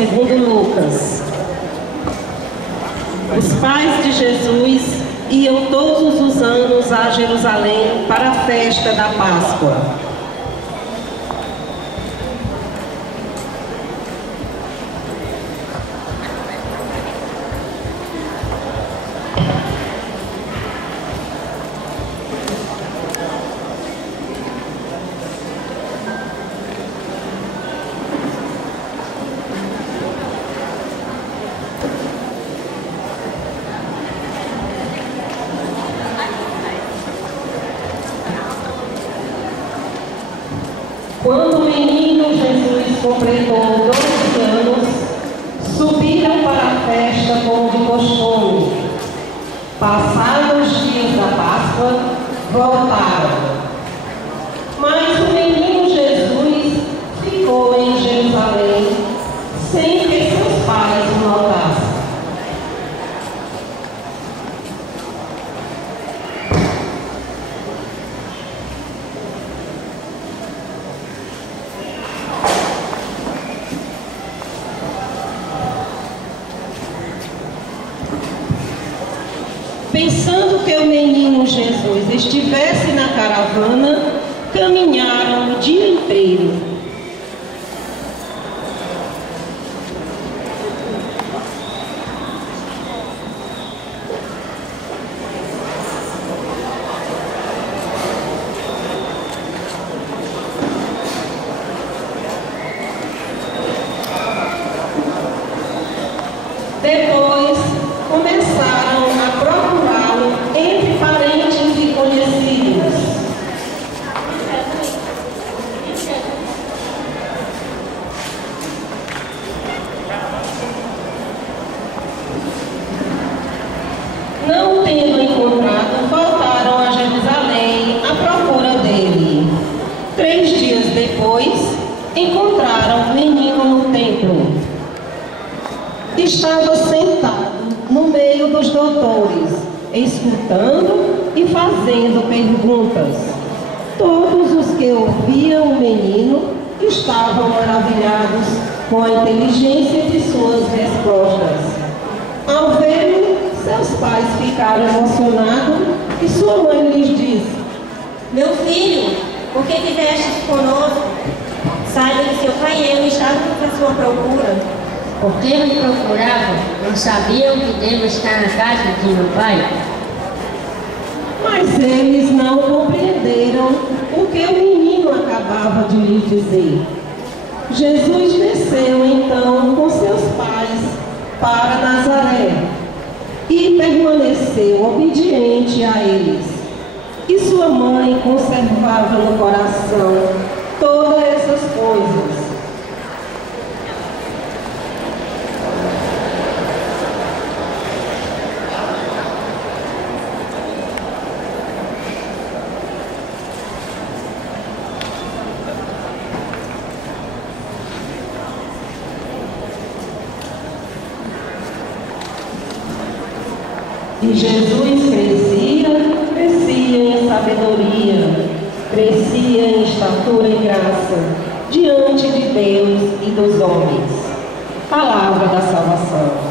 segundo Lucas. Os pais de Jesus iam todos os anos a Jerusalém para a festa da Páscoa. Quando o menino Jesus completou 12 anos, subiram para a festa como de costume. Passados os dias da Páscoa, voltaram. Mas o menino Jesus ficou em Jerusalém, sem que seus pais o notassem. Pensando que o menino Jesus estivesse na caravana, caminharam o dia inteiro. Depois, começaram a procurá-lo entre parentes e conhecidos. Não tendo encontrado, voltaram a Jerusalém à procura dele. 3 dias depois, encontraram o menino no templo. Estava sentado no meio dos doutores, escutando e fazendo perguntas. Todos os que ouviam o menino estavam maravilhados com a inteligência de suas respostas. Ao vê-lo, seus pais ficaram emocionados e sua mãe lhes disse: Meu filho, por que vieste conosco? Saiba que seu pai e eu estávamos à sua procura. Por que me procuravam? Não sabiam que devo estar na casa de meu pai? Mas eles não compreenderam o que o menino acabava de lhes dizer. Jesus desceu então com seus pais para Nazaré e permaneceu obediente a eles. E sua mãe conservava no coração todas essas coisas. E Jesus crescia em sabedoria, crescia em estatura e graça, diante de Deus e dos homens. Palavra da salvação.